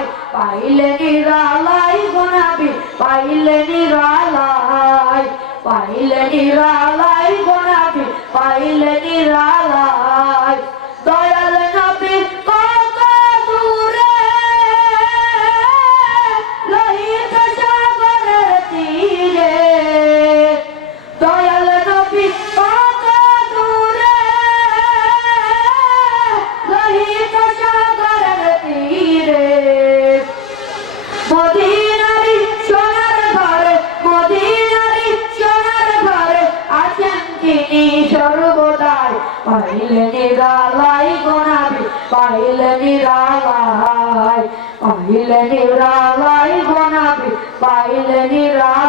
নিরালায় পাইলে নিরালায় গোনাবি পাইলে নিরালায় পাইলে নিরালায় গোনাবি পাইলে নিরালায় তিনি সর্বদাই? পাইলে নিরালাই গোনাবি পাইলে নিরালাই পাইলে নিরালাই গোনাবি পাইলে নিরালাই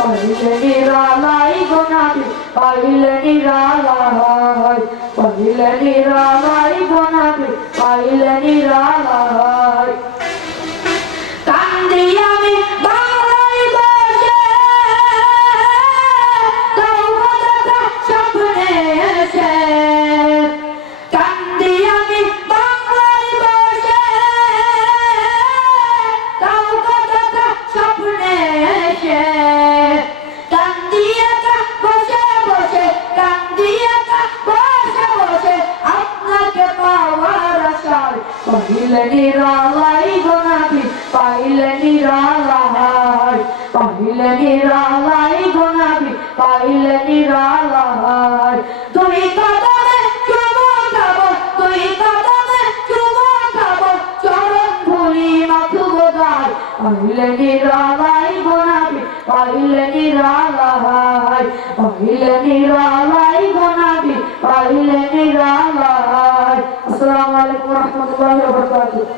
পাইলে নিরালাই গোনাবি নবী পাইলে নিরালাই পাইলে নিরালাই গোনাবি নবী পাইলে নিরালাই পাইলে নিরালাই গোনাবি পাইলে নিরালাই পাইলে নিরালাই গোনাবি পাইলে নিরালাই তুই কদমে চুমো খাব তুই চরণ ভুলি নিরালাই গোনাবি নিরালাই নিরালাই গোনাবি নিরালাই Allah yang